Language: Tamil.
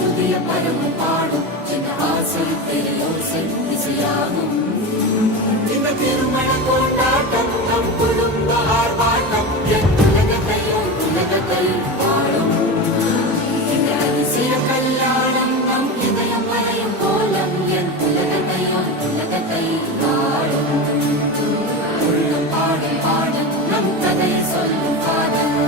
புதிய பருவம் பாடும் என் ஆசை பெரியோசை இசையாகும். இந்த திருமண கொண்டாட்டம் நம் குடும்ப ஆர்ப்பாட்டம் என் உலகத்தை வாழும். இந்த அதிசய கல்யாணம் நம் இதயம் வரையும் கோலம் என் உலகத்தை வாழும். உள்ளம் பாடும் பாடும் நம் கதை சொல்லும் பாடல்.